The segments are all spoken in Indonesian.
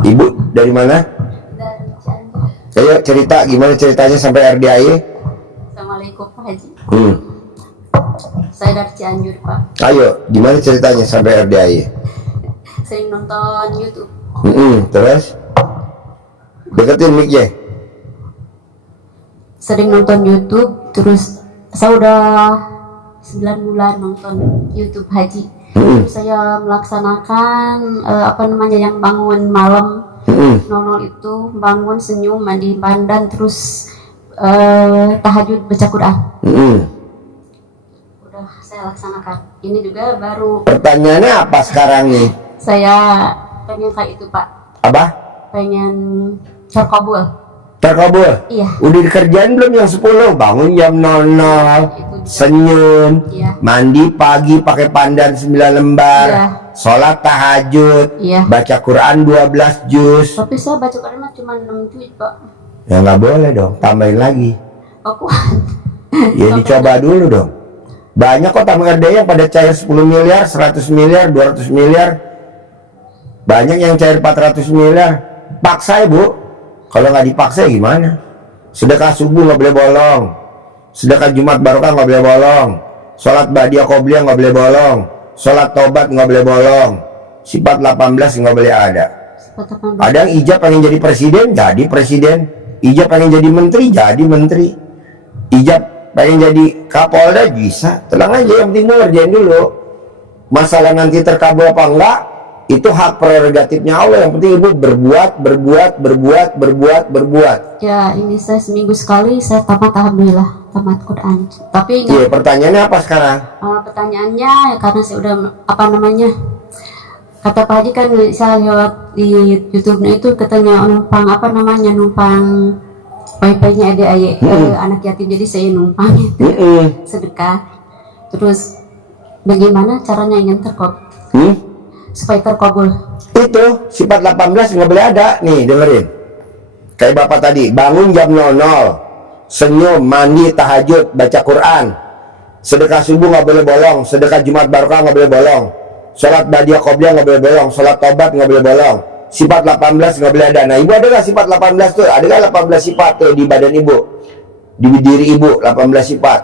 Ibu dari mana? Dari Cianjur. Ayo cerita, gimana ceritanya sampai RDAY? Assalamualaikum Pak Haji. Saya dari Cianjur Pak. Ayo, gimana ceritanya sampai RDAY? Sering nonton YouTube. Terus? Deketin mic-nya. Sering nonton YouTube, terus saya udah 9 bulan nonton YouTube Haji. Terus saya melaksanakan yang bangun malam 00 itu, bangun senyum, mandi pandan, terus tahajud baca Quran. Udah saya laksanakan. Ini juga baru. Pertanyaannya apa sekarang nih? Saya pengen kayak itu Pak. Apa? Pengen terkabul. Terkabul? Iya. Udah dikerjain belum yang 10? Bangun jam 00, senyum, iya. Mandi pagi pakai pandan 9 lembar, Iya. Sholat tahajud, Iya. baca Quran 12 juz. Tapi saya baca Quran cuma 6 juz Pak. Ya nggak boleh dong, tambahin lagi. Aku Ya dicoba dulu dong. Banyak kok tamu RDAY yang pada cair 10 miliar, 100 miliar, 200 miliar. Banyak yang cair 400 miliar. Paksa ya Bu. Kalau nggak dipaksa gimana? Sedekah subuh nggak boleh bolong. Sedekah Jumat Barokah nggak boleh bolong. Sholat Badiah Qobliyah nggak boleh bolong. Sholat Taubat nggak boleh bolong. Sifat 18 nggak boleh ada. Ada yang ijab pengen jadi presiden, jadi presiden. Ijab pengen jadi menteri, jadi menteri. Ijab pengen jadi Kapolda, bisa. Tenang aja, yang penting ngerjain dulu. Masalah nanti terkabul apa enggak, itu hak prerogatifnya Allah. Yang penting ibu berbuat. Ya, ini saya seminggu sekali saya tamat, alhamdulillah tamat Quran. Tapi Iya, pertanyaannya apa sekarang? Pertanyaannya ya, karena saya udah kata Pak Haji kan saya lewat di YouTube-nya itu katanya numpang numpang wifi-nya RDAY anak yatim, jadi saya numpang itu sedekah. Terus bagaimana caranya ingin supaya terkabul? Itu sifat 18 nggak boleh ada. Nih dengerin, kayak bapak tadi, bangun jam 00, senyum, mandi, tahajud, baca Quran, sedekah subuh nggak boleh bolong, sedekah Jumat Barokah nggak boleh bolong, sholat Badiah Qobliyah nggak boleh bolong, sholat Taubat nggak boleh bolong, sifat 18 nggak boleh ada. Nah ibu ada nggak sifat 18 tuh? Ada nggak 18 sifat tuh di badan ibu, di diri ibu? 18 sifat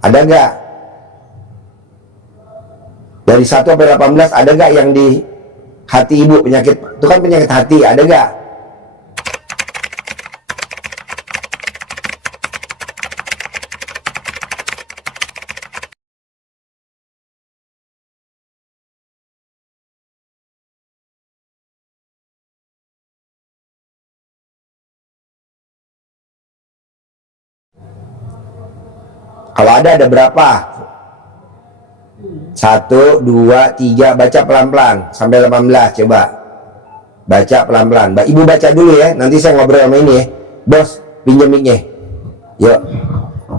ada nggak? Dari 1 sampai 18 ada gak yang di hati ibu? Penyakit itu kan penyakit hati, ada gak? Kalau ada berapa? 1, 2, 3, baca pelan-pelan sampai 18, coba baca pelan-pelan. Ibu baca dulu ya, nanti saya ngobrol sama ini ya. Bos, pinjam mic-nya. Yuk.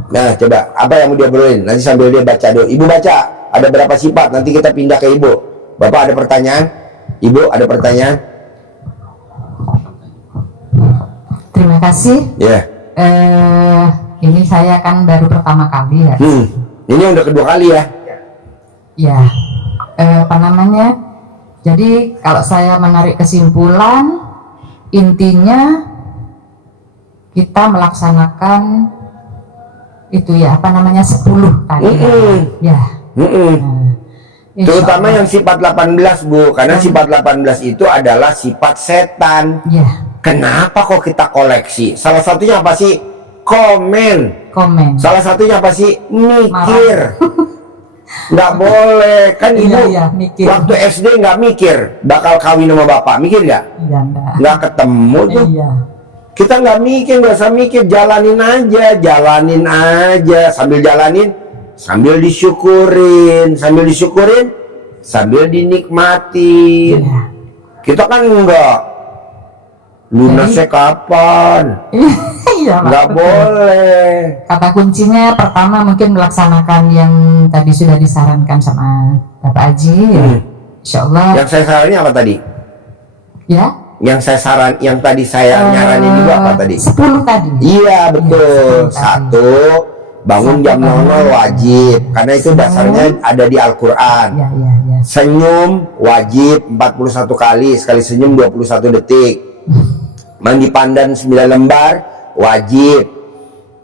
Nah, coba apa yang mau dia obrolin? Nanti sambil dia baca dulu. Ibu baca, ada berapa sifat? Nanti kita pindah ke ibu. Bapak ada pertanyaan? Ibu ada pertanyaan? Terima kasih. Ya. Ini saya kan baru pertama kali ya. Ini udah kedua kali ya. Ya, jadi kalau saya menarik kesimpulan, intinya kita melaksanakan itu ya 10 tadi ya. Terutama yang sifat 18 Bu, karena sifat 18 itu adalah sifat setan. Ya. Kenapa kok kita koleksi? Salah satunya apa sih? Komen. Salah satunya apa sih? Mikir. Nggak boleh kan ibu. Mikir. Waktu SD nggak mikir bakal kawin sama bapak, mikir nggak? Iya, nggak ketemu tuh. Iya. Kita nggak mikir, nggak usah mikir, jalanin aja, sambil jalanin, sambil disyukurin, sambil dinikmatin. Iya. Kita kan enggak lunasnya kapan? Iya, nggak boleh. Kata kuncinya pertama mungkin melaksanakan yang tadi sudah disarankan sama Bapak Haji ya. Insya Allah. Yang saya saranin apa tadi? Ya. Yang tadi saya nyaranin juga apa tadi? 10 tadi. Iya betul. Ya, 1, Bangun jam 00 wajib, karena itu dasarnya ada di Al-Quran. Ya, ya, ya. Senyum wajib 41 kali, sekali senyum 21 detik. Mandi pandan 9 lembar wajib.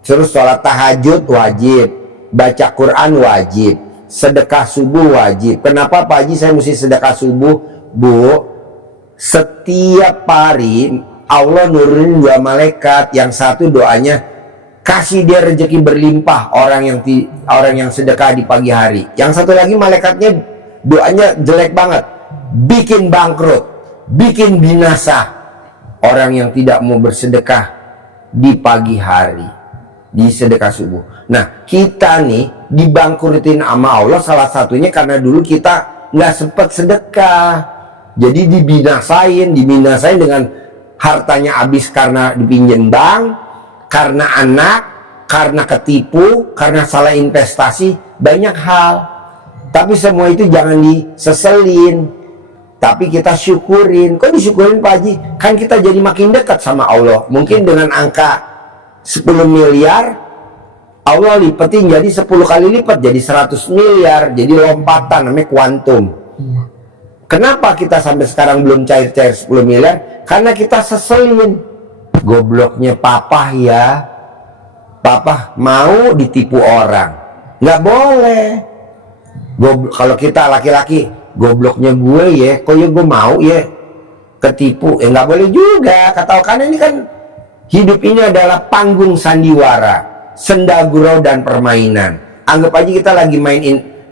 Terus sholat tahajud wajib, baca Quran wajib, sedekah subuh wajib. Kenapa Pak Haji saya mesti sedekah subuh? Bu, setiap hari Allah nurunin 2 malaikat. Yang satu doanya kasih dia rezeki berlimpah, orang yang sedekah di pagi hari. Yang satu lagi malaikatnya doanya jelek banget, bikin bangkrut, bikin binasa orang yang tidak mau bersedekah di pagi hari, di sedekah subuh. Nah, kita nih dibangkrutin sama Allah salah satunya karena dulu kita nggak sempat sedekah. Jadi dibinasain dengan hartanya habis karena dipinjam bank, karena anak, karena ketipu, karena salah investasi, banyak hal. Tapi semua itu jangan diseselin, tapi kita syukurin. Kok disyukurin Pak Haji? Kan kita jadi makin dekat sama Allah. Mungkin dengan angka 10 miliar Allah lipetin jadi 10 kali lipat, jadi 100 miliar, jadi lompatan, namanya kuantum. Kenapa kita sampai sekarang belum cair-cair 10 miliar? Karena kita seselin. Gobloknya papa ya, papa mau ditipu orang, nggak boleh. Kalau kita laki-laki, gobloknya gue ya, kok ya gue mau ya ketipu, nggak boleh juga. Karena ini kan hidup ini adalah panggung sandiwara, senda gurau dan permainan. Anggap aja kita lagi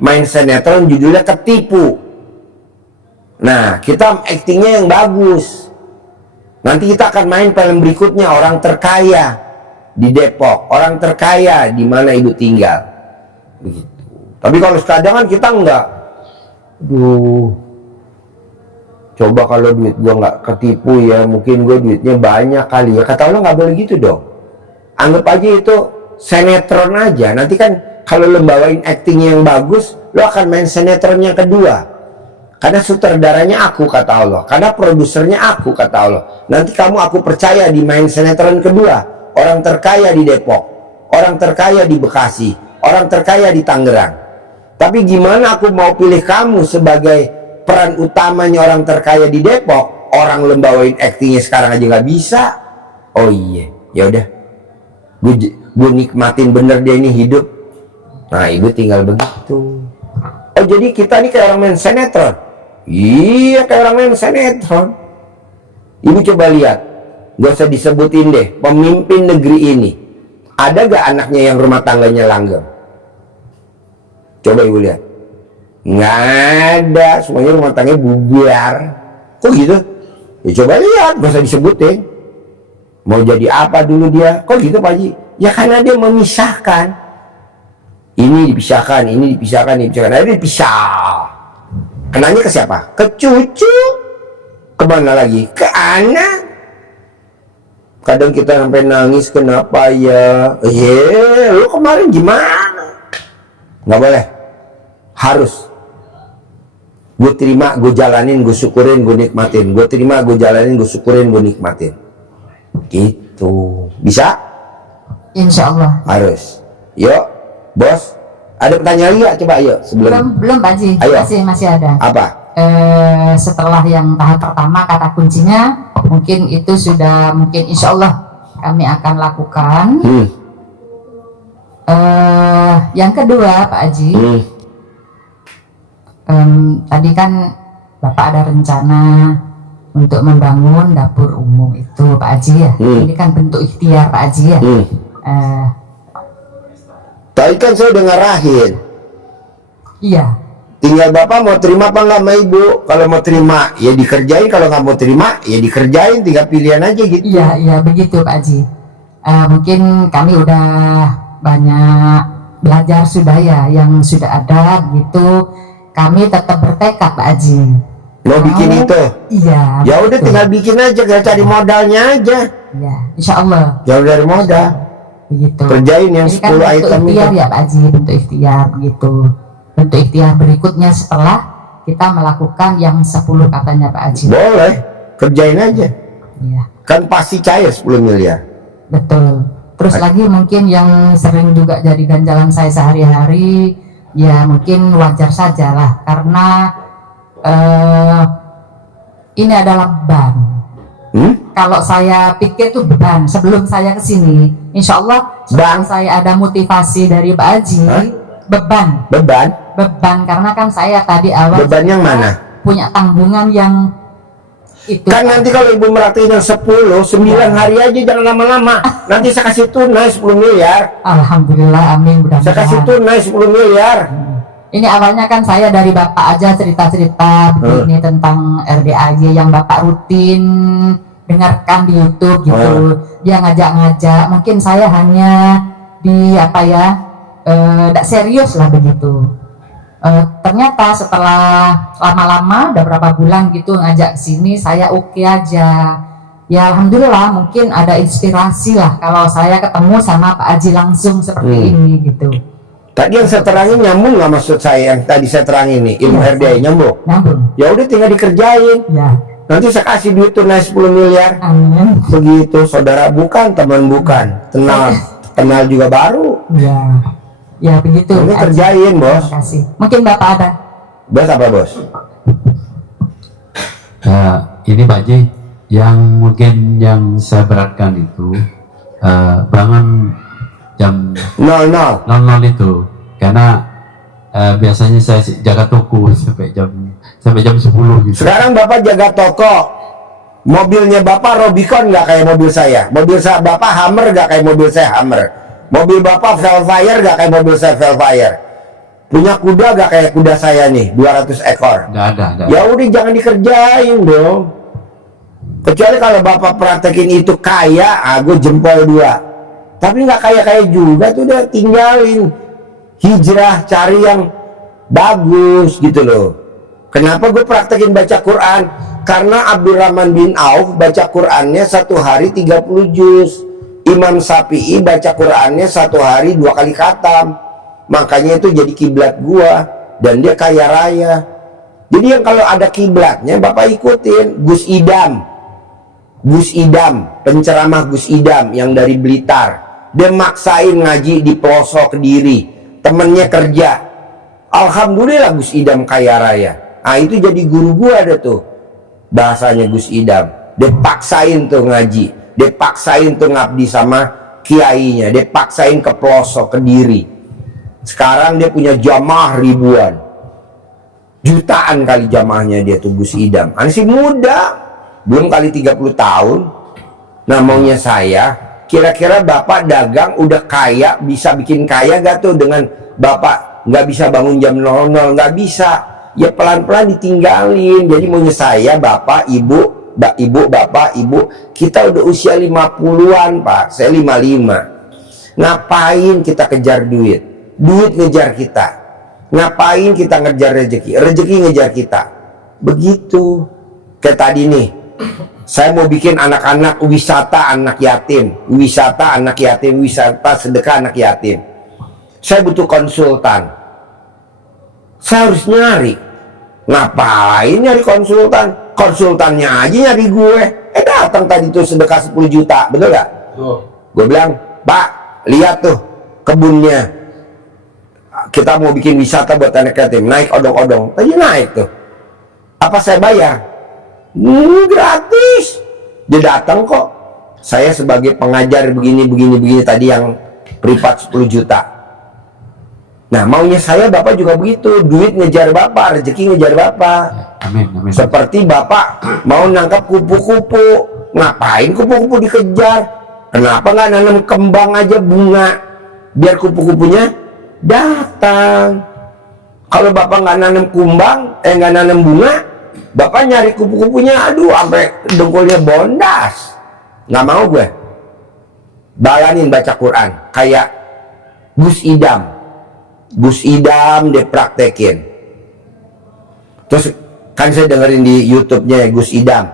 main sinetron judulnya Ketipu. Nah, kita aktingnya yang bagus. Nanti kita akan main film berikutnya, orang terkaya di Depok, orang terkaya di mana ibu tinggal. Begitu. Tapi kalau sekarang kan kita enggak. Coba kalau duit gua nggak ketipu ya, mungkin gue duitnya banyak kali ya. Kata Allah nggak boleh gitu dong. Anggap aja itu sinetron aja. Nanti kan kalau lo bawain acting yang bagus, lo akan main sinetron yang kedua. Karena sutradaranya aku, kata Allah. Karena produsernya aku, kata Allah. Nanti aku percaya di main sinetron kedua. Orang terkaya di Depok, orang terkaya di Bekasi, orang terkaya di Tangerang. Tapi gimana aku mau pilih kamu sebagai peran utamanya orang terkaya di Depok? Orang lo bawain actingnya sekarang aja nggak bisa. Oh iya, ya udah. Gue nikmatin bener dia ini hidup. Nah, ibu tinggal begitu. Oh, jadi kita nih kayak orang main sinetron. Iya, kayak orang main sinetron. Ibu coba lihat, gak usah disebutin deh, pemimpin negeri ini. Ada gak anaknya yang rumah tangganya langgeng? Coba ibu lihat. Nggak ada, semuanya rumah tangganya bubar. Kok gitu? Ya coba lihat, gak usah disebutin. Mau jadi apa dulu dia? Kok gitu Pak Haji? Ya karena dia memisahkan. Ini dipisahkan, ini dipisahkan, ini dipisahkan. Nah, dipisah. Kenanya ke siapa? Ke cucu. Kemana lagi? Ke anak. Kadang kita sampai nangis, kenapa ya? Lu kemarin gimana? Nggak boleh. Harus. Gue terima, gue jalanin, gue syukurin, gue nikmatin. Gue terima, gue jalanin, gue syukurin, gue nikmatin. Gitu. Bisa? Insya Allah. Harus. Yuk, bos. Ada pertanyaan lagi ya? Coba yuk sebelum. Belum Pak Haji. Ayo. Masih ada. Apa? Setelah yang tahap pertama, kata kuncinya mungkin itu sudah, mungkin insya Allah kami akan lakukan. Yang kedua Pak Haji, tadi kan Bapak ada rencana untuk membangun dapur umum itu Pak Haji ya. Ini kan bentuk ikhtiar Pak Haji ya. Tadi kan saya udah ngarahin. Iya. Tinggal Bapak mau terima apa nggak sama Ibu. Kalau mau terima ya dikerjain, kalau nggak mau terima ya dikerjain, tinggal pilihan aja gitu. Iya begitu Pak Haji. Mungkin kami udah banyak belajar sudah ya, yang sudah ada gitu. Kami tetap bertekad Pak Haji. Mau bikin itu? Iya. Ya udah tinggal bikin aja, tinggal cari modalnya aja. Iya, insya Allah. Jauh dari modal. Begitu. Kerjain yang 10 kan item ikhtiar itu. Ya Pak Haji, bentuk ikhtiar begitu. Bentuk ikhtiar berikutnya setelah kita melakukan yang 10 katanya Pak Haji. Boleh, kerjain aja. Iya. Kan pasti cair 10 miliar. Betul. Terus lagi mungkin yang sering juga jadi ganjalan saya sehari-hari, ya mungkin wajar saja lah, karena ini adalah beban. Kalau saya pikir tuh beban sebelum saya kesini, insya Allah setelah saya ada motivasi dari Pak Haji, beban karena kan saya tadi awal beban yang mana? punya tanggungan yang itu Kan nanti kalau ibu merhatiin yang 9 hari aja, jangan lama-lama. Nanti saya kasih tunai 10 miliar. Alhamdulillah, amin, Saya kasih mudah-mudahan. tunai 10 miliar. Ini awalnya kan saya dari Bapak aja cerita-cerita begini tentang RDAY yang Bapak rutin dengarkan di YouTube gitu. Dia ngajak-ngajak, mungkin saya hanya di apa ya, tidak serius lah begitu. Ternyata setelah lama-lama udah berapa bulan gitu ngajak sini, saya oke aja. Ya alhamdulillah, mungkin ada inspirasi lah kalau saya ketemu sama Pak Haji langsung seperti ini gitu. Tadi yang saya terangin nyambung nggak maksud saya yang tadi saya terangin ini ilmu RDA nyambung? Nyambung. Ya udah tinggal dikerjain. Ya. Nanti saya kasih duit tunai 10 miliar. Amin. Begitu, saudara bukan, teman bukan, kenal juga baru. Ya. Ya begitu. Ini Pak Haji. kerjain bos. Terima kasih. Mungkin Bapak ada. Bos apa bos? Ini Pak Haji, yang mungkin yang saya beratkan itu bangun jam 00. 00 itu, karena biasanya saya jaga toko sampai jam 10 gitu. Sekarang bapak jaga toko, mobilnya bapak Rubicon nggak kayak mobil saya, mobil saya bapak Hummer nggak kayak mobil saya Hummer, mobil bapak Velfire nggak kayak mobil saya Velfire, punya kuda nggak kayak kuda saya nih 200 ekor. Nggak ada. Ya udah jangan dikerjain dong. Kecuali kalau bapak praktekin itu kaya, gue jempol 2. Tapi nggak kaya-kaya juga tuh, udah tinggalin, hijrah cari yang bagus gitu loh. Kenapa gue praktekin baca Quran? Karena Abdurrahman bin Auf baca Qurannya 1 hari 30 juz. Imam Syafi'i baca Qurannya 1 hari 2 kali khatam. Makanya itu jadi kiblat gua, dan dia kaya raya. Jadi yang kalau ada kiblatnya bapak ikutin. Gus Idam, penceramah Gus Idam yang dari Blitar, dia maksain ngaji di pelosok Kediri, temennya kerja. Alhamdulillah Gus Idam kaya raya. Ah itu jadi guru gua ada tuh, bahasanya Gus Idam. Dia paksain tuh ngaji, dia paksain tuh ngabdi sama kiainya, dia paksain ke pelosok Kediri. Sekarang dia punya jamaah ribuan, jutaan kali jamaahnya dia tuh Gus Idam. Masih muda, belum kali 30 tahun. Nah maunya saya, kira-kira bapak dagang udah kaya, bisa bikin kaya gak tuh dengan bapak nggak bisa bangun jam 00, nggak bisa. Ya pelan-pelan ditinggalin. Jadi maunya saya, bapak, ibu, bapak, ibu, kita udah usia 50-an pak, saya 55. Ngapain kita kejar duit? Duit ngejar kita. Ngapain kita ngejar rezeki? Rezeki ngejar kita. Begitu. Kayak tadi nih, saya mau bikin anak-anak wisata anak yatim, wisata anak yatim, wisata sedekah anak yatim. Saya butuh konsultan. Saya harus nyari. Ngapain nyari konsultan? Konsultannya aja nyari gue. Datang tadi tuh sedekah 10 juta, betul gak? Gue bilang, Pak, lihat tuh kebunnya. Kita mau bikin wisata buat anak yatim, naik odong-odong. Tadi naik tuh. Apa saya bayar? Gratis. Dia datang kok. Saya sebagai pengajar begini tadi yang privat 10 juta. Nah maunya saya bapak juga begitu. Duit ngejar bapak, rezeki ngejar bapak. Amin. Seperti bapak mau nangkap kupu-kupu. Ngapain kupu-kupu dikejar? Kenapa nggak nanam kembang aja bunga, biar kupu-kupunya datang. Kalau bapak nggak nanam nggak nanam bunga, bapak nyari kupu-kupunya, aduh sampai dengkulnya bondas. Nggak mau gue. Balanin baca Quran kayak Gus Idam dia praktekin. Terus kan saya dengerin di YouTube-nya Gus Idam.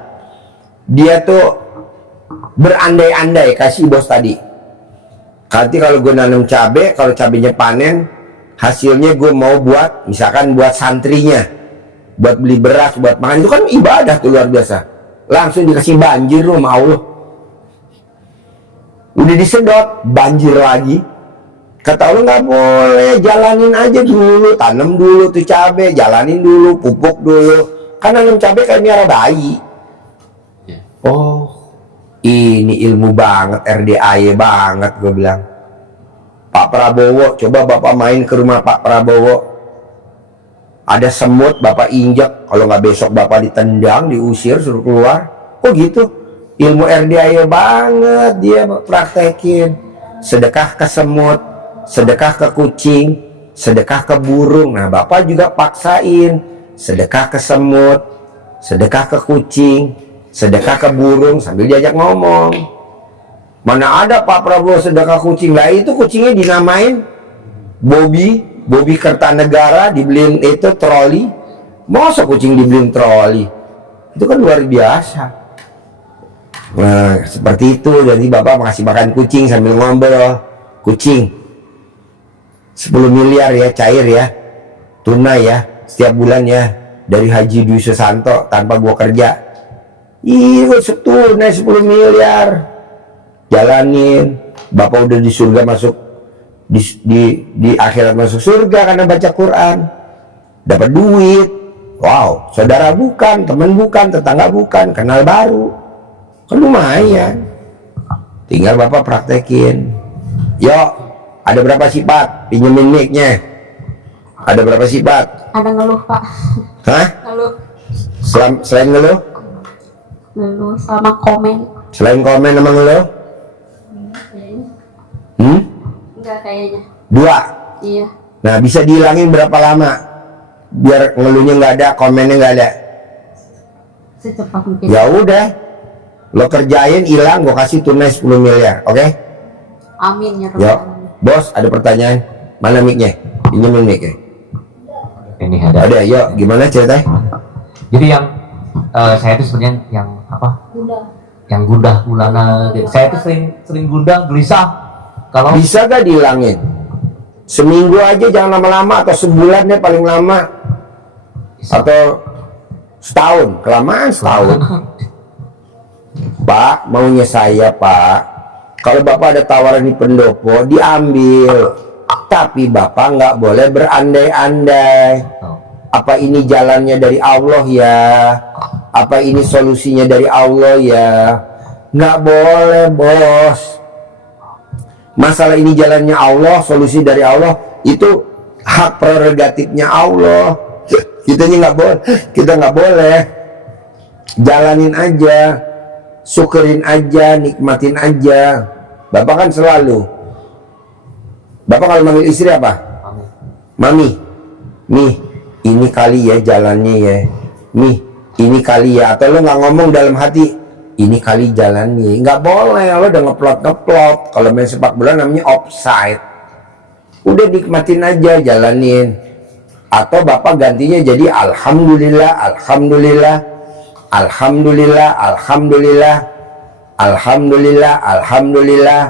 Dia tuh berandai-andai, kasih bos tadi. Nanti kalau gue nanam cabai, kalau cabainya panen, hasilnya gue mau buat, misalkan buat santrinya, buat beli beras, buat makan. Itu kan ibadah tuh luar biasa. Langsung dikasih banjir lu, sama Allah. Udah disedot, banjir lagi. Kata Allah nggak boleh, jalanin aja dulu, tanam dulu tuh cabe, jalanin dulu, pupuk dulu. Kan nanam cabe kayak miara bayi. Ya. Oh, ini ilmu banget, RDAY banget gue bilang. Pak Prabowo, coba Bapak main ke rumah Pak Prabowo. Ada semut, Bapak injak, kalau nggak besok Bapak ditendang, diusir, suruh keluar. Oh gitu, ilmu RDAY banget dia praktekin. Sedekah ke semut, sedekah ke kucing, sedekah ke burung. Nah Bapak juga paksain, sedekah ke semut, sedekah ke kucing, sedekah ke burung, sambil diajak ngomong. Mana ada Pak Prabowo sedekah kucing? Lah itu kucingnya dinamain Bobby Kertanegara, dibeliin itu troli. Masa kucing dibeliin troli? Itu kan luar biasa. Nah seperti itu. Jadi Bapak masih makan kucing sambil ngobrol. Kucing 10 miliar ya, cair ya, tunai ya, setiap bulan ya, dari Haji Dwi Susanto tanpa gua kerja. Iya tunai 10 miliar. Jalanin. Bapak udah di surga, masuk di akhirat masuk surga karena baca Quran, dapat duit. Wow, saudara bukan, teman bukan, tetangga bukan, kenal baru, kan lumayan. Tinggal Bapak praktekin. Yuk, ada berapa sifat? Pinjemin mic-nya. Ada berapa sifat? Ada ngeluh Pak. Hah? Ngeluh. Selain ngeluh? Ngeluh sama komen. Selain komen sama ngeluh? Enggak kayaknya. 2. Iya. Nah, bisa dihilangin berapa lama? Biar ngeluhnya nggak ada, komennya nggak ada. Secepat mungkin. Ya udah, lo kerjain, hilang, gue kasih tunai 10 miliar, oke? Amin ya Yuk, Rabbal. bos, ada pertanyaan. Mana mic-nya? Pinjemin mic-nya. Ini ada. Ada, yuk, gimana ceritanya? Jadi yang saya itu sebenarnya yang apa? Yang gundah gulana. Saya itu sering gundah, gelisah. Kalau Bisa gak dihilangin? Seminggu aja, jangan lama-lama, atau sebulan deh paling lama, atau setahun, kelamaan setahun. Pak, maunya saya Pak, kalau Bapak ada tawaran di pendopo, diambil. Tapi Bapak nggak boleh berandai-andai. Apa ini jalannya dari Allah ya? Apa ini solusinya dari Allah ya? Nggak boleh bos. Masalah ini jalannya Allah, solusi dari Allah, itu hak prerogatifnya Allah. Kita nggak boleh. Jalanin aja, syukurin aja, nikmatin aja. Bapak kan selalu. Bapak kalau manggil istri apa? Mami. Nih, ini kali ya jalannya ya. Nih, ini kali ya. Atau lo nggak ngomong dalam hati, ini kali jalannya. Nggak boleh, lo udah ngeplot. Kalau main sepak bola namanya offside. Udah nikmatin aja, jalanin. Atau Bapak gantinya jadi alhamdulillah, alhamdulillah, alhamdulillah, alhamdulillah, alhamdulillah, alhamdulillah,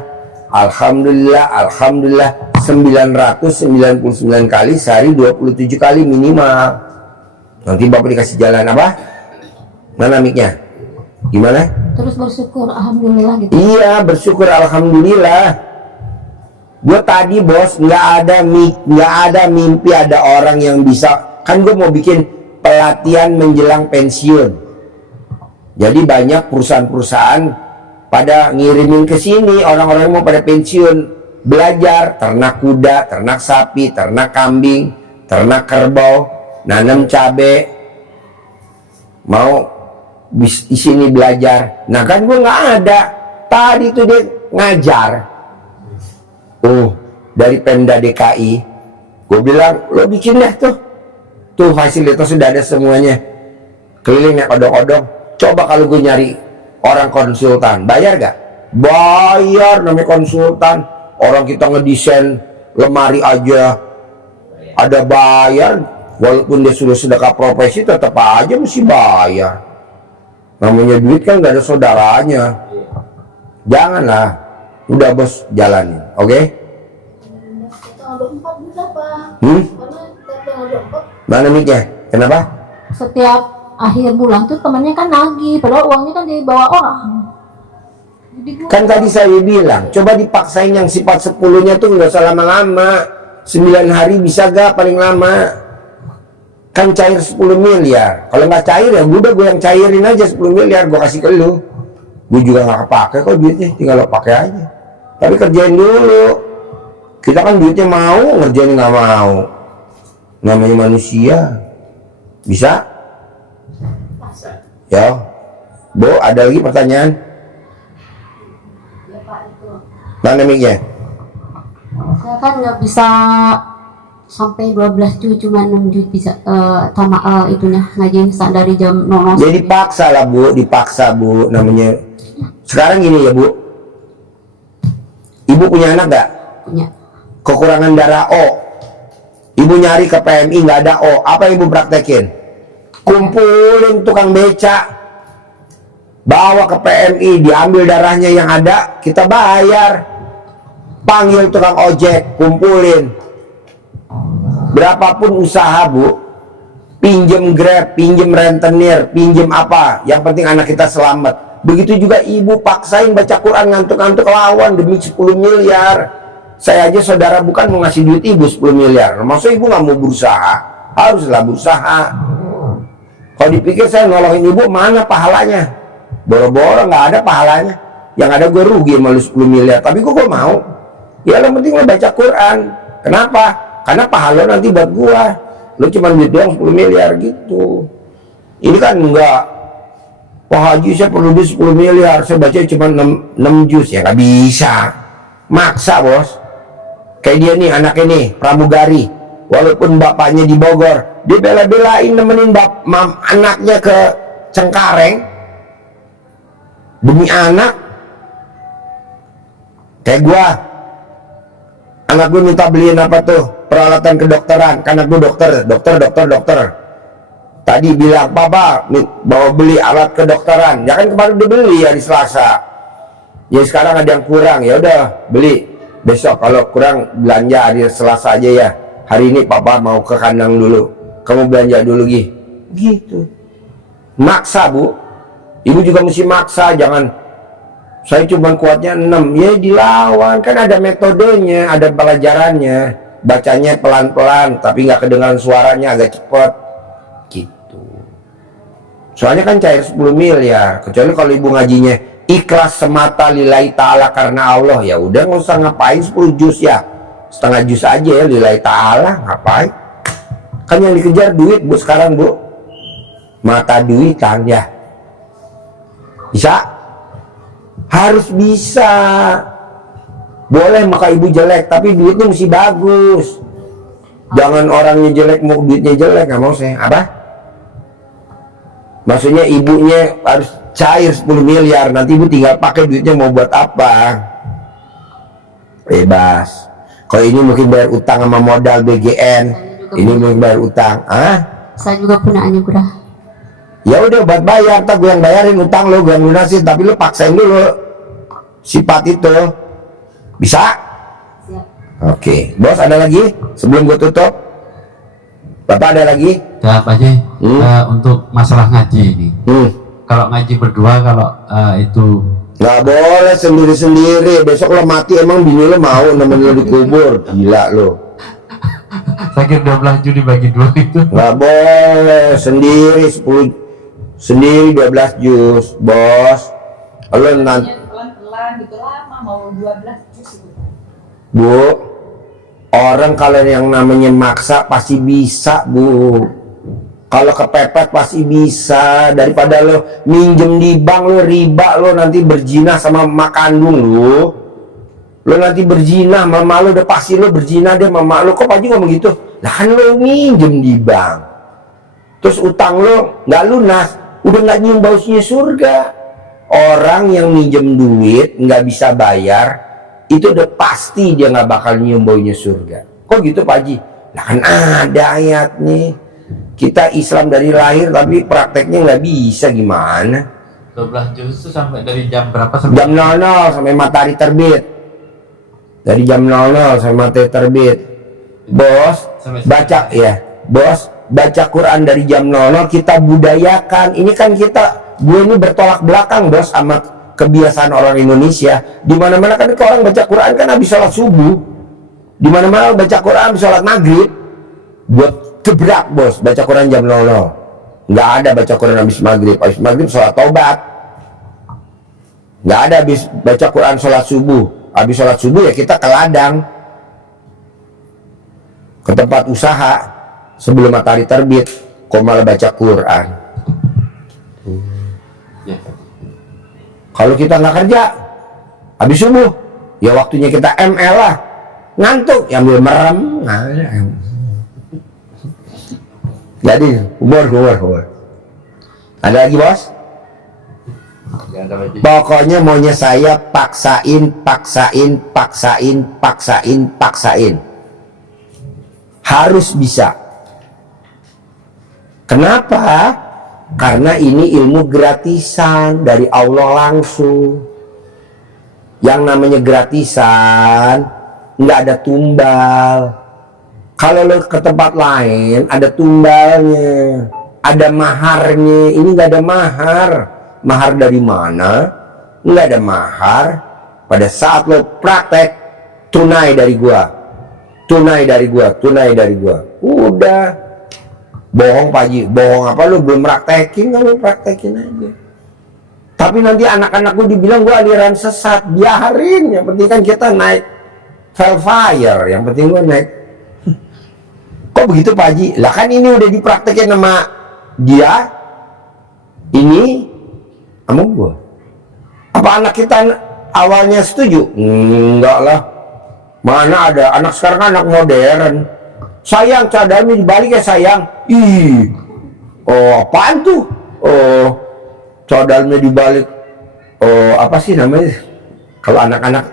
alhamdulillah, alhamdulillah. 999 kali sehari, 27 kali minimal. Nanti Bapak dikasih jalan apa? Mana mic-nya? Gimana? Terus bersyukur alhamdulillah gitu. Iya, bersyukur alhamdulillah. Gue tadi bos nggak ada mimpi ada orang yang bisa. Kan gue mau bikin pelatihan menjelang pensiun. Jadi banyak perusahaan-perusahaan pada ngirimin ke sini orang-orang yang mau pada pensiun belajar ternak kuda, ternak sapi, ternak kambing, ternak kerbau, nanam cabe. Mau di sini belajar. Nah kan gue nggak ada. Tadi tuh dia ngajar. Dari Pemda DKI. Gue bilang, lo bikin dah tuh. Tuh fasilitas sudah ada semuanya. Keliling ya odong-odong. Coba kalau gue nyari orang konsultan, bayar gak? Bayar namanya konsultan. Orang kita ngedesain lemari aja ada bayar. Walaupun dia sudah sedekah profesi, tetap aja mesti bayar. Namanya duit kan gak ada saudaranya. Janganlah. Udah bos, jalanin, oke? Mana mic-nya? Kenapa? Setiap akhir bulan tuh temannya kan nagih, padahal uangnya kan dibawa orang. Kan tadi saya bilang, coba dipaksain yang sifat 10-nya tuh nggak usah lama-lama. 9 hari bisa gak paling lama? Kan cair 10 miliar. Kalau nggak cair ya udah gue yang cairin aja 10 miliar, gue kasih ke lu. Gue juga nggak kepake kok duitnya, tinggal lo pakai aja. Tapi kerjain dulu. Kita kan duitnya mau, ngerjain nggak mau. Namanya manusia. Bisa? Ya. Bu, ada lagi pertanyaan? Mana mic-nya? Saya kan nggak bisa sampai 12 juz, cuma 6 juz bisa itunya ngajiin dari jam 00. Ya dipaksa lah Bu, dipaksa Bu namanya. Sekarang gini ya Bu, Ibu punya anak gak? Punya. Kekurangan darah O, Ibu nyari ke PMI nggak ada O, apa Ibu praktekin? Kumpulin tukang beca, bawa ke PMI, diambil darahnya yang ada, kita bayar. Panggil tukang ojek, kumpulin. Berapapun usaha Bu, pinjem Grab, pinjem rentenir, pinjem apa, yang penting anak kita selamat. Begitu juga Ibu paksain baca Quran, ngantuk-ngantuk lawan demi 10 miliar. Saya aja saudara bukan mau ngasih duit Ibu 10 miliar. Maksud Ibu nggak mau berusaha? Haruslah berusaha. Kalau dipikir saya nolongin Ibu, mana pahalanya? Boro-boro nggak ada pahalanya. Yang ada gue rugi malu 10 miliar. Tapi gue mau. Ya yang penting lo baca Quran. Kenapa? Karena pahala nanti buat gue. Lo cuma duit doang 10 miliar gitu. Ini kan enggak. Pak Haji saya perlu duit 10 miliar. Saya baca cuma 6 juz. Ya nggak bisa. Maksa bos. Kayak dia nih anaknya nih pramugari. Walaupun bapaknya di Bogor, dia bela-belain nemenin anaknya ke Cengkareng demi anak. Kayak gua, anak gue minta beliin apa tuh peralatan kedokteran, karena gue dokter. Tadi bilang papa bawa beli alat kedokteran, ya kan kemarin udah beli ya di Selasa. Ya sekarang ada yang kurang, ya udah beli. Besok kalau kurang belanja hari Selasa aja ya. Hari ini papa mau ke kandang dulu, kamu belanja dulu gitu. Maksa Bu, Ibu juga mesti maksa. Jangan saya cuma kuatnya 6, ya dilawan. Kan ada metodenya, ada pelajarannya. Bacanya pelan-pelan tapi nggak kedengaran suaranya, agak cepet gitu. Soalnya kan cair 10 miliar. Kecuali kalau Ibu ngajinya ikhlas semata lillahi ta'ala karena Allah, ya udah nggak usah ngapain 10 juz ya, setengah juz aja ya lillahi ta'ala. Ngapain? Kan yang dikejar duit Bu sekarang Bu, mata duitan ya. Bisa? Harus bisa. Boleh muka Ibu jelek tapi duitnya mesti bagus. Jangan orangnya jelek mau duitnya jelek, nggak mau saya. Apa? Maksudnya ibunya harus cair 10 miliar, nanti Ibu tinggal pakai duitnya mau buat apa? Bebas. Kalau ini mungkin bayar utang sama modal BGN, ini mungkin bayar utang. Saya juga punya anugerah. Ya udah buat bayar, tak gue yang bayarin utang lo, gue yang lunasin, tapi lo paksain dulu sifat itu. Bisa? Siap. Oke, bos ada lagi sebelum gue tutup? Bapak ada lagi? Ya Pak Haji, untuk masalah ngaji ini. Kalau ngaji berdua, kalau itu Nggak boleh sendiri-sendiri. Besok lo mati emang bini lo mau nemenin lo dikubur? Gila lo. sakit 12 Juli bagi 2 itu. Nggak boleh sendiri 10 sendiri 12 juz, bos. Lo nanti Pelan-pelan gitu lama mau 12 juz gitu. Bu, orang kalau yang namanya maksa pasti bisa Bu. Kalau kepepet pasti bisa. Daripada lo minjem di bank, lo riba, lo nanti berzina sama mak kandung lo nanti berzina, mama lo udah pasti lo berzina deh mama lo. Kok Pak Haji ngomong gitu? Lah kan lo minjem di bank, terus utang lo nggak lunas, udah nggak nyium baunya surga. Orang yang minjem duit nggak bisa bayar, itu udah pasti dia nggak bakal nyium baunya surga. Kok gitu Pak Haji? Lah kan ada ayatnya. Kita Islam dari lahir tapi prakteknya nggak bisa, gimana? 12 juz itu sampai dari jam berapa sampai Jam 00 sampai matahari terbit. Dari jam 00 sampai matahari terbit. Bos, baca ya. Bos, baca Quran dari jam 00 kita budayakan. Ini kan gue ini bertolak belakang bos sama kebiasaan orang Indonesia. Di mana-mana kan orang baca Quran kan habis sholat subuh. Di mana-mana baca Quran habis sholat maghrib. Buat gebrak bos, baca Quran jam 00. Nggak ada baca Quran habis maghrib. Habis maghrib sholat taubat. Nggak ada habis baca Quran sholat subuh. Habis sholat subuh ya kita ke ladang, ke tempat usaha sebelum matahari terbit. Kok malah baca Quran? Ya. Kalau kita nggak kerja habis subuh, ya waktunya kita ML lah, ngantuk, ya ambil merem. Jadi humor. Ada lagi bos? Nggak ada lagi. Pokoknya maunya saya paksain. Harus bisa. Kenapa? Karena ini ilmu gratisan dari Allah langsung. Yang namanya gratisan nggak ada tumbal. Kalau lo ke tempat lain ada tumbalnya, ada maharnya. Ini nggak ada mahar. Mahar dari mana? Nggak ada mahar. Pada saat lo praktek, tunai dari gua. Udah. Bohong Pak Haji, bohong apa lu belum praktekin? Kamu praktekin aja. Tapi nanti anak-anakku dibilang gua aliran sesat, biarin. Yang penting kan kita naik Velfire, yang penting gua naik. Kok begitu Pak Haji? Lah kan ini udah dipraktekin sama dia, ini sama gua. Apa anak kita awalnya setuju? Enggak lah. Mana ada anak sekarang, anak modern. Sayang, cadangnya dibalik ya sayang. Ih, oh apaan tuh? Oh, cadangnya dibalik. Oh, apa sih namanya? Kalau anak-anak,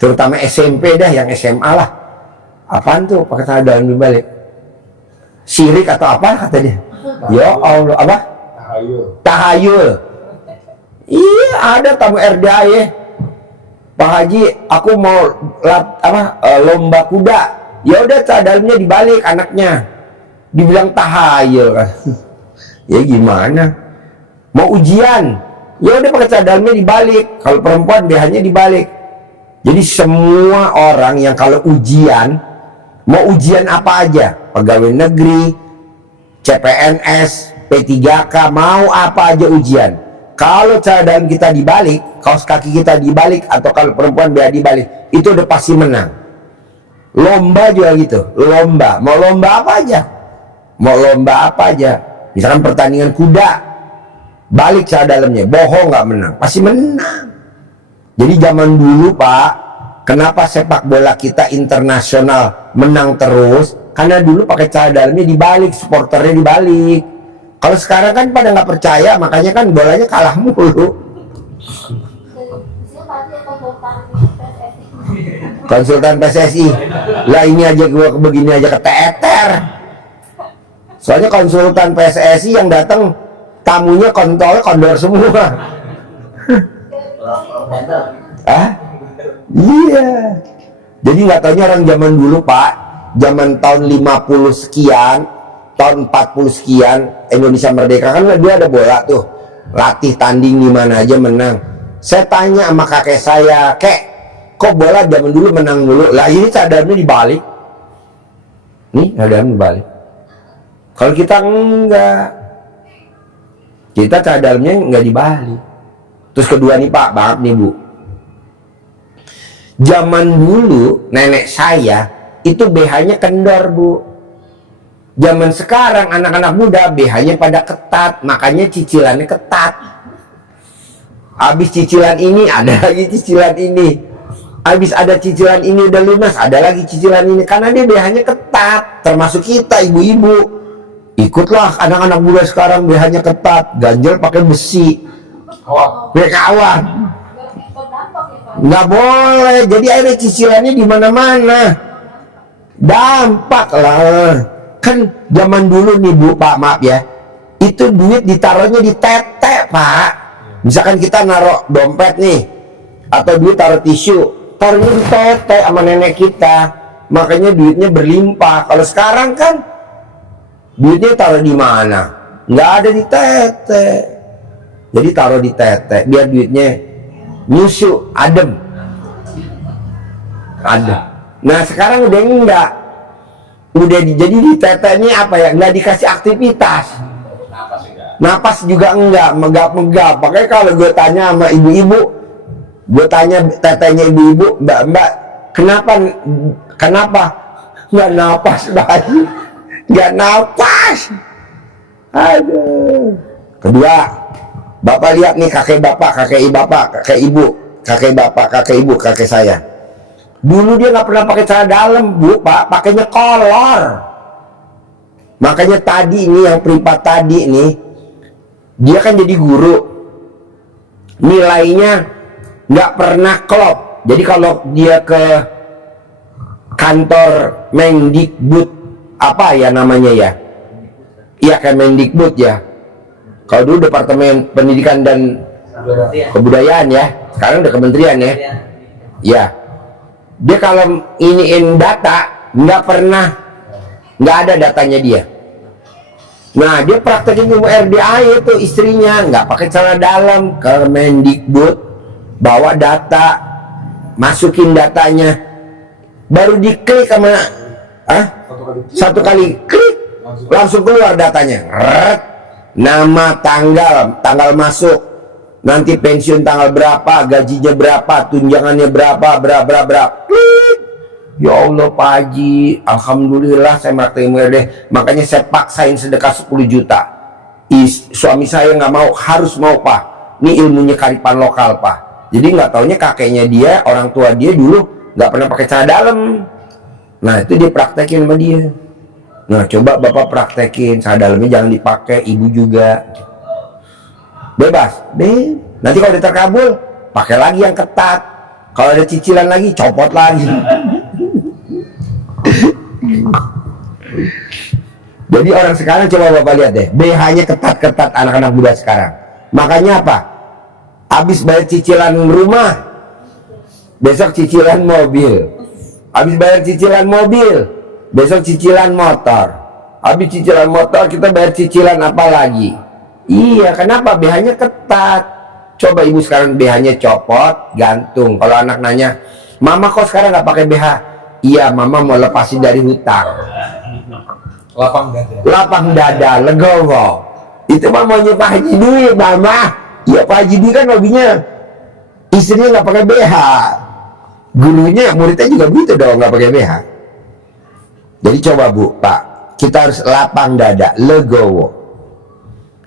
terutama SMP dah, yang SMA lah. Apaan tuh pakai cadang dibalik? Sirik atau apa kata dia? Ya Allah, apa? Tahayul. Iya, ada tamu RDA ya. Pak Haji, aku mau lomba kuda. Ya udah cadalnya dibalik anaknya. Dibilang tahayul. Ya gimana? Mau ujian. Ya udah pakai cadalnya dibalik. Kalau perempuan BH-nya dibalik. Jadi semua orang yang kalau ujian, mau ujian apa aja, pegawai negeri, CPNS, P3K, mau apa aja ujian. Kalau cadang kita dibalik, kaos kaki kita dibalik, atau kalau perempuan BH dibalik, itu udah pasti menang. Lomba juga gitu, lomba. Mau lomba apa aja. Misalkan pertandingan kuda, balik cadangnya, bohong nggak menang, pasti menang. Jadi zaman dulu Pak, kenapa sepak bola kita internasional menang terus? Karena dulu pakai cadangnya dibalik, supporternya dibalik. Kalau sekarang kan pada nggak percaya, makanya kan bolanya kalah mulu. Konsultan PSSI. Lah ini aja gua begini aja keteter. Soalnya konsultan PSSI yang datang tamunya kondor semua. Ah? Iya. Jadi nggak taunya orang zaman dulu Pak, zaman tahun 50 sekian, tahun 40 sekian Indonesia merdeka kan dia ada bola tuh, latih tanding di mana aja menang. Saya tanya sama kakek saya, kek, kok bola zaman dulu menang dulu? Lah ini cadangnya dibalik. Nih cadangnya dibalik. Kalau kita enggak, kita cadangnya enggak dibalik. Terus kedua nih Pak, maaf nih Bu. Zaman dulu nenek saya itu BH-nya kendor Bu. Zaman sekarang anak-anak muda BH-nya pada ketat, makanya cicilannya ketat. Habis cicilan ini ada lagi cicilan ini. Habis ada cicilan ini udah lunas, ada lagi cicilan ini. Karena dia BH-nya ketat, termasuk kita ibu-ibu. Ikutlah anak-anak muda sekarang BH-nya ketat, ganjel pakai besi. Kawan. Nggak boleh. Jadi akhirnya cicilannya di mana-mana. Dampak lah. Kan zaman dulu nih Bu, Pak, maaf ya, itu duit ditaruhnya di tete Pak. Misalkan kita naruh dompet nih, atau duit taruh tisu, taruhnya di tete sama nenek kita, makanya duitnya berlimpah. Kalau sekarang kan duitnya taruh di mana? Nggak ada di tete. Jadi taruh di tete biar duitnya nyusu, adem. Nah sekarang udah enggak, udah jadi di tete ini apa ya, nggak dikasih aktivitas, napas juga enggak, megap-megap. Makanya kalau gue tanya sama ibu-ibu, gue tanya tetenya ibu-ibu, mbak kenapa nggak napas bayi, nggak napas. Aduh. Kedua, bapak lihat nih kakek bapak, kakek ibu, kakek bapak, kakek ibu, kakek saya. Dulu dia nggak pernah pakai celana dalam, bu, pak, pakainya kolor. Makanya tadi ini yang privat tadi nih, dia kan jadi guru, nilainya nggak pernah klop. Jadi kalau dia ke kantor Mendikbud, apa ya namanya ya? Iya kayak Mendikbud ya. Kalau dulu Departemen Pendidikan dan Kebudayaan ya, sekarang udah kementerian ya. Ya. Dia kalau iniin data nggak ada datanya dia. Nah dia praktekin ilmu RDA itu istrinya nggak pakai celana dalam ke Mendikbud, bawa data, masukin datanya, baru diklik sama satu kali klik langsung keluar datanya. Nama, tanggal masuk, nanti pensiun tanggal berapa, gajinya berapa, tunjangannya berapa. Klik. Ya Allah Pak Haji, alhamdulillah saya praktek RD. Makanya saya paksain sedekah 10 juta. Suami saya nggak mau, harus mau Pak. Ini ilmunya karipan lokal Pak. Jadi nggak taunya kakeknya dia, orang tua dia dulu nggak pernah pakai celana dalam. Nah itu dia praktekin sama dia. Nah coba bapak praktekin, celana dalamnya jangan dipakai, ibu juga. Bebas, nanti kalau udah terkabul, pakai lagi yang ketat. Kalau ada cicilan lagi, copot lagi. Jadi orang sekarang coba bapak lihat deh, BH-nya ketat-ketat anak-anak muda sekarang. Makanya apa? Habis bayar cicilan rumah, besok cicilan mobil. Habis bayar cicilan mobil, besok cicilan motor. Habis cicilan motor, kita bayar cicilan apa lagi? Iya, kenapa? BH-nya ketat. Coba ibu sekarang BH-nya copot, gantung. Kalau anak nanya, mama kok sekarang nggak pakai BH? Iya, mama mau lepasin dari hutang. Lapang dada, legowo. Itu mah maunya Pak Haji duit, mama. Iya, Pak Haji duit kan hobinya istrinya nggak pakai BH. Gurunya, muridnya juga begitu dong, nggak pakai BH. Jadi coba bu, pak, kita harus lapang dada, legowo.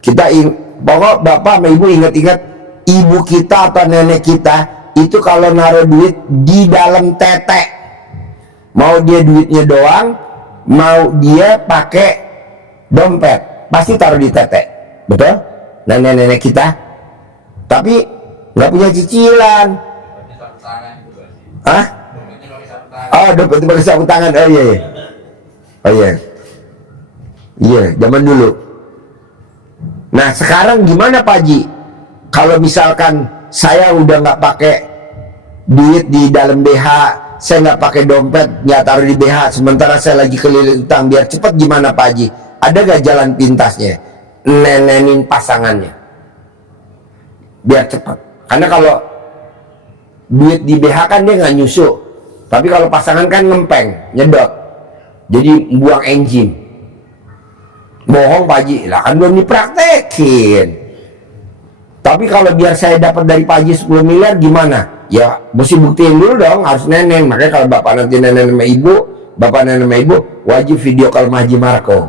Kita pokok bapak sama ibu ingat-ingat, ibu kita atau nenek kita itu kalau naruh duit di dalam tete, mau dia duitnya doang, mau dia pakai dompet, pasti taruh di tete, betul? Nenek-nenek kita, tapi nggak punya cicilan. Hah? Oh, dompet pakai sapu tangan. Oh iya, iya. Oh iya. Iya, zaman dulu. Nah, sekarang gimana Pak Haji? Kalau misalkan saya udah nggak pakai duit di dalam BH, saya nggak pakai dompet, nggak taruh di BH, sementara saya lagi keliling utang, biar cepet gimana Pak Haji? Ada gak jalan pintasnya? Nenenin pasangannya, biar cepet. Karena kalau duit di BH kan dia nggak nyusu, tapi kalau pasangan kan ngempeng, nyedot, jadi buang engine. Bohong Pak Haji, lah kan belum dipraktekin. Tapi kalau biar saya dapat dari Pak Haji 10 miliar gimana? Ya mesti buktiin dulu dong, harus nenen. Makanya kalau bapak nanti nenen sama ibu, bapak nenen sama ibu, wajib video call sama Haji Marco.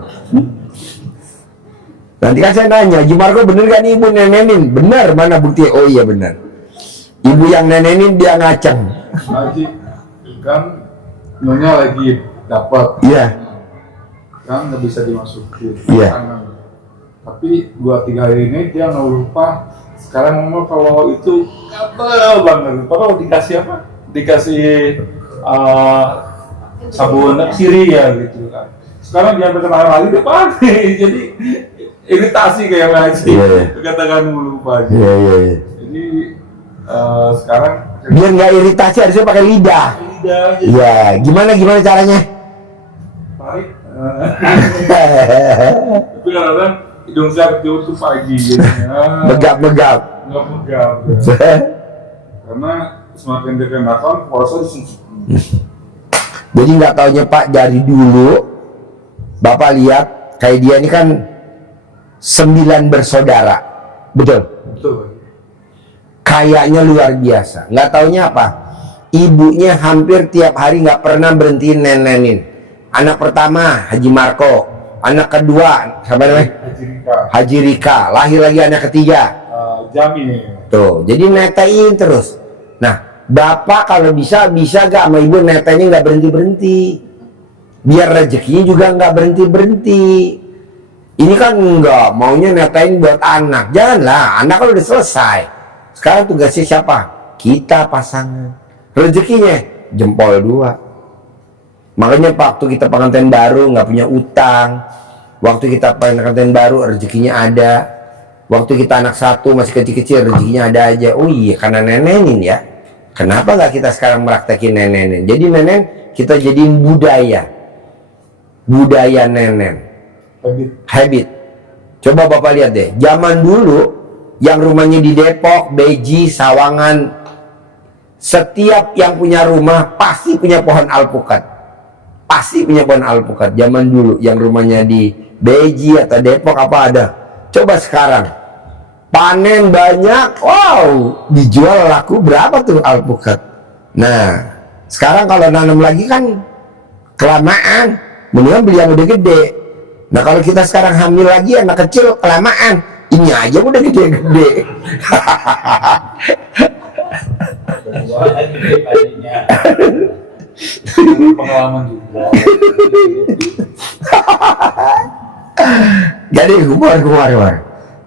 Nanti kan saya nanya, Haji Marco bener gak nih ibu nenenin? Bener, mana bukti? Oh iya bener. Ibu yang nenenin dia ngaceng. Haji kan nyonya lagi dapat. Iya. Kan nggak bisa dimasukin. Iya. Tapi 2-3 hari ini dia nggak lupa. Sekarang ngomong kalau itu gatel banget. Padahal dikasih apa? Dikasih sabun sirih ya gitu kan. Sekarang dia terkenal lagi dia pakai. Jadi iritasi kayak Haji. Iya. Katakan lupa aja. Iya. Jadi sekarang Biar nggak iritasi harusnya pakai lidah. lidah aja. Iya. Gimana caranya? Tarik. Tapi kadang-kadang hidung saya kecil tuh pagi gitu. Megap. Nggak megap. karena semakin dikenakan puasa disungsung. Jadi nggak taunya Pak, dari dulu Bapak lihat kayak dia ini kan 9 bersaudara, betul? Betul. Kayaknya luar biasa. Nggak taunya apa? Ibunya hampir tiap hari nggak pernah berhentiin nenenin. Anak pertama Haji Marco, anak kedua siapa namanya? Haji Rika. Lahir lagi anak ketiga. Jami. Tuh, jadi netain terus. Nah, Bapak kalau bisa gak sama ibu netenya nggak berhenti. Biar rezekinya juga nggak berhenti. Ini kan enggak maunya netain buat anak. Janganlah, anak kan udah selesai. Sekarang tugasnya siapa? Kita pasangan. Rezekinya jempol 2. Makanya waktu kita pengantin baru nggak punya utang. Waktu kita pengantin baru rezekinya ada. Waktu kita anak 1 masih kecil-kecil rezekinya ada aja. Oh iya, karena nenenin ya. Kenapa nggak kita sekarang meraktekin nenenin? Jadi nenen kita jadiin budaya. Budaya nenen. Habit. Coba Bapak lihat deh, zaman dulu yang rumahnya di Depok, Beji, Sawangan, setiap yang punya rumah pasti punya pohon alpukat. Pasti punya pohon alpukat. Zaman dulu yang rumahnya di Beji atau Depok apa ada. Coba sekarang panen banyak, wow, dijual laku berapa tuh alpukat. Nah, sekarang kalau nanam lagi kan kelamaan, mendingan beli yang udah gede. Nah, kalau kita sekarang hamil lagi anak kecil kelamaan, ini aja udah gede-gede. Pengalaman juga. Jadi humor.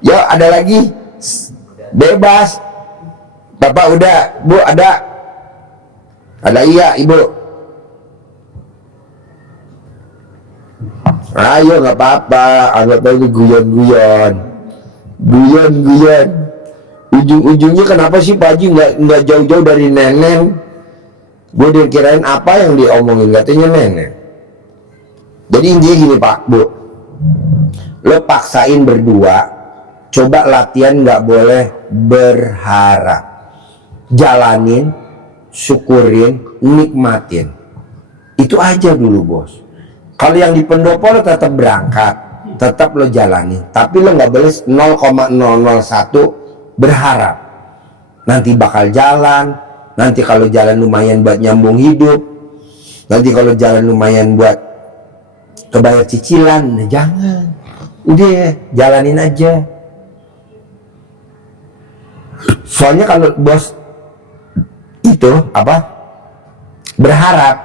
Yo, ada lagi, bebas. Bapak udah, Bu ada iya Ibu. Ayo nggak apa-apa, anggap aja guyon. Ujung-ujungnya kenapa sih Pak Haji nggak jauh-jauh dari nenek? Gue dikirain apa yang diomongin, katanya nenek. Jadi intinya gini Pak, Bu, lo paksain berdua, coba latihan nggak boleh berharap, jalanin, syukurin, nikmatin, itu aja dulu bos. Kalau yang di pendopo lo tetap berangkat, tetap lo jalani, tapi lo nggak boleh 0,001 berharap nanti bakal jalan, nanti kalau jalan lumayan buat nyambung hidup, nanti kalau jalan lumayan buat kebayar cicilan. Nah, jangan, udah jalanin aja. Soalnya kalau bos itu apa berharap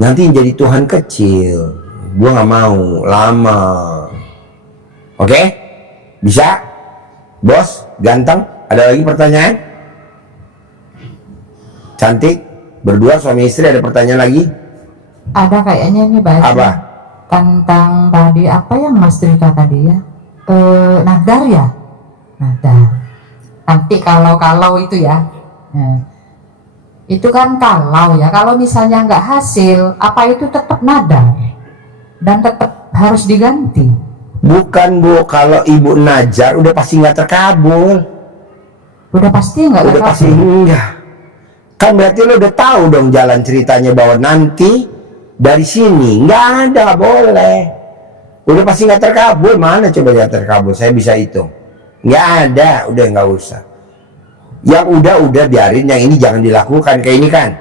nanti jadi Tuhan kecil, gua nggak mau lama. Oke, bisa bos ganteng? Ada lagi pertanyaan? Cantik berdua suami istri, ada pertanyaan lagi? Ada kayaknya nih Pak Haji. Apa? Tentang tadi apa yang Mas cerita tadi ya, nadar ya, nadar. Nanti kalau itu ya, nah, itu kan kalau misalnya nggak hasil, apa itu tetap nadar dan tetap harus diganti. Bukan Bu, kalau ibu najar udah pasti nggak terkabul. Udah pasti nggak Udah pasti enggak. Kan berarti lo udah tahu dong jalan ceritanya bahwa nanti dari sini nggak ada, nggak boleh. Udah pasti nggak terkabul. Mana coba nggak terkabul? Saya bisa hitung. Nggak ada, udah nggak usah. Yang udah biarin, yang ini jangan dilakukan kayak ini kan.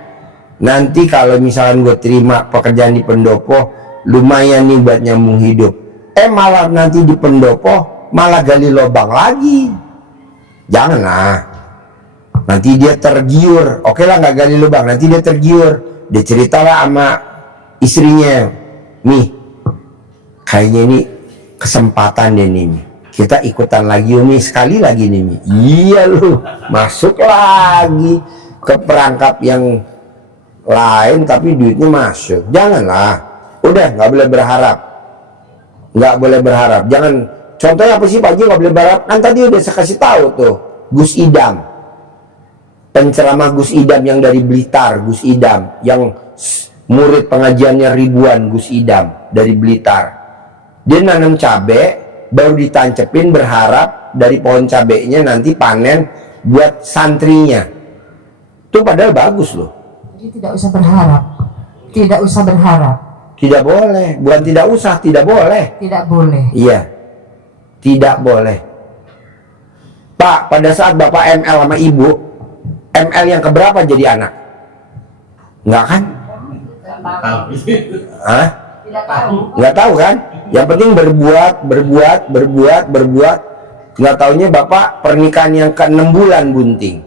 Nanti kalau misalkan gue terima pekerjaan di pendopo, lumayan nih buat nyambung hidup. Malah nanti di pendopo malah gali lubang lagi. Janganlah. Nanti dia tergiur. Oke lah nggak gali lubang, nanti dia tergiur. Dia ceritalah sama istrinya, nih kayaknya ini kesempatan deh nih, kita ikutan lagi nih, sekali lagi nih. Iya lu masuk lagi ke perangkap yang lain tapi duitnya masuk. Janganlah, udah nggak boleh berharap, jangan. Contohnya apa sih Pak Haji nggak boleh berharap? Kan tadi udah saya kasih tahu tuh, Gus Idam, penceramah Gus Idam yang dari Blitar, Gus Idam yang murid pengajiannya ribuan, Gus Idam dari Blitar. Dia nanam cabai, baru ditancepin berharap dari pohon cabainya nanti panen buat santrinya. Itu padahal bagus loh. Jadi tidak usah berharap. Tidak usah berharap. Tidak boleh, bukan tidak usah, tidak boleh. Tidak boleh. Iya, tidak boleh. Pak, pada saat Bapak ML sama Ibu, ML yang keberapa jadi anak? Enggak kan? Hah? Nggak tahu kan? Yang penting berbuat. Nggak taunya Bapak pernikahan yang ke-6 bulan bunting,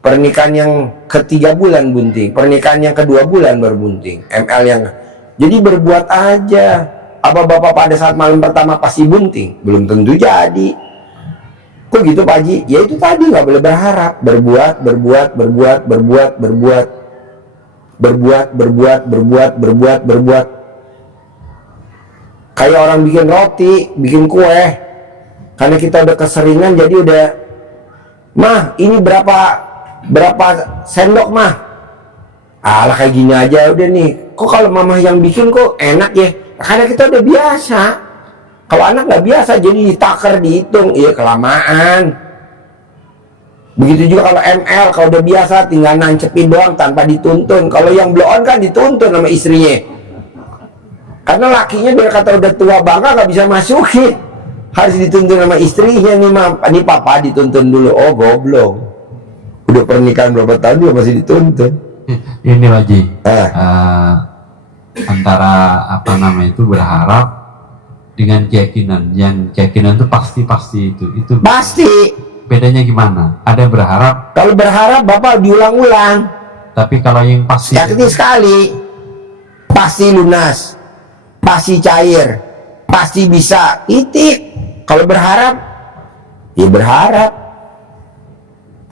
pernikahan yang ke-3 bulan bunting, pernikahan yang ke-2 bulan baru bunting. ML yang jadi berbuat aja. Apa Bapak pada saat malam pertama pasti bunting? Belum tentu jadi. Kok gitu Pak Haji? Ya itu tadi, nggak boleh berharap. Berbuat. Kayak orang bikin roti, bikin kue. Karena kita udah keseringan, jadi udah, mah ini berapa sendok mah? Alah kayak gini aja udah nih. Kok kalau mama yang bikin kok enak ya? Karena kita udah biasa. Kalau anak nggak biasa, jadi ditaker, dihitung, iya kelamaan. Begitu juga kalau ML, kalau udah biasa tinggal nancepin doang tanpa dituntun. Kalau yang blow on kan dituntun sama istrinya. Karena lakinya biar kata udah tua bangga nggak bisa masukin, harus dituntun sama istrinya nih, nih papa dituntun dulu. Oh goblok, udah pernikahan berapa tahun dia masih dituntun. Ini Pak Haji, antara apa namanya itu berharap dengan keyakinan. Yang keyakinan itu pasti itu Pasti. bedanya gimana? Ada yang berharap, Kalau berharap Bapak diulang-ulang, tapi kalau yang pasti yakin sekali, pasti lunas, pasti cair, pasti bisa, titik. Kalau berharap, ya berharap.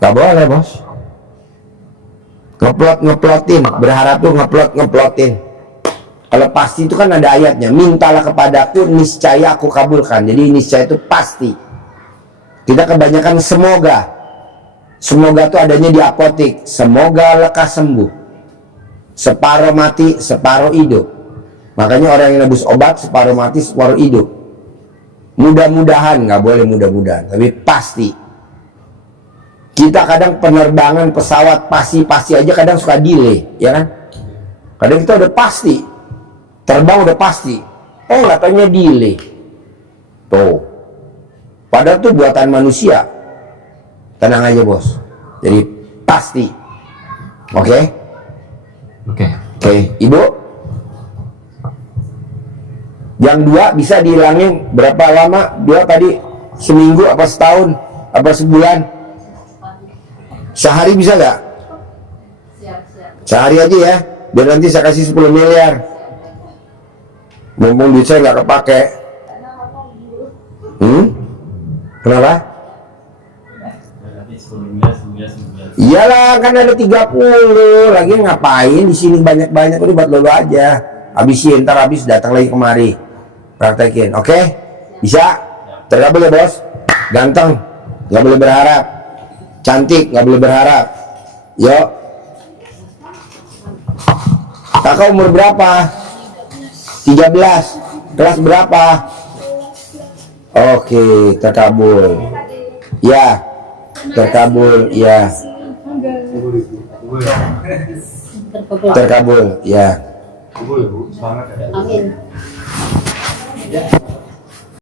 Gak boleh bos. Ngeplotin, berharap tuh ngeplotin. Kalau pasti itu kan ada ayatnya, mintalah kepadaku niscaya aku kabulkan. Jadi niscaya itu pasti. Kita kebanyakan semoga tuh adanya di apotik. Semoga lekas sembuh, separuh mati separuh hidup. Makanya orang yang nebus obat separuh mati separuh hidup. Mudah-mudahan, nggak boleh mudah-mudahan, tapi pasti. Kita kadang penerbangan pesawat pasti aja kadang suka delay, ya kan? Kadang kita udah pasti terbang, udah pasti, katanya delay. Tuh, padahal tuh buatan manusia. Tenang aja bos. Jadi pasti. Oke? Oke. Ibu, yang 2 bisa dihilangin berapa lama? 2 tadi, seminggu apa setahun apa sebulan? Sehari bisa nggak? Sehari aja ya, biar nanti saya kasih 10 miliar. Mumpung duit saya nggak kepake. Kenapa? Iyalah, kan ada 30 lagi, ngapain di sini banyak-banyak, udah buat lolo aja. Habisin, ntar habis datang lagi kemari praktekin. Oke? Bisa? Terkabul ya bos? Ganteng, nggak boleh berharap. Cantik, nggak boleh berharap. Yuk. Kakak umur berapa? 13. Kelas berapa? Oke, terkabul. Ya, terkabul. Ya, terkabul. Ya. Semangat ya. Amin.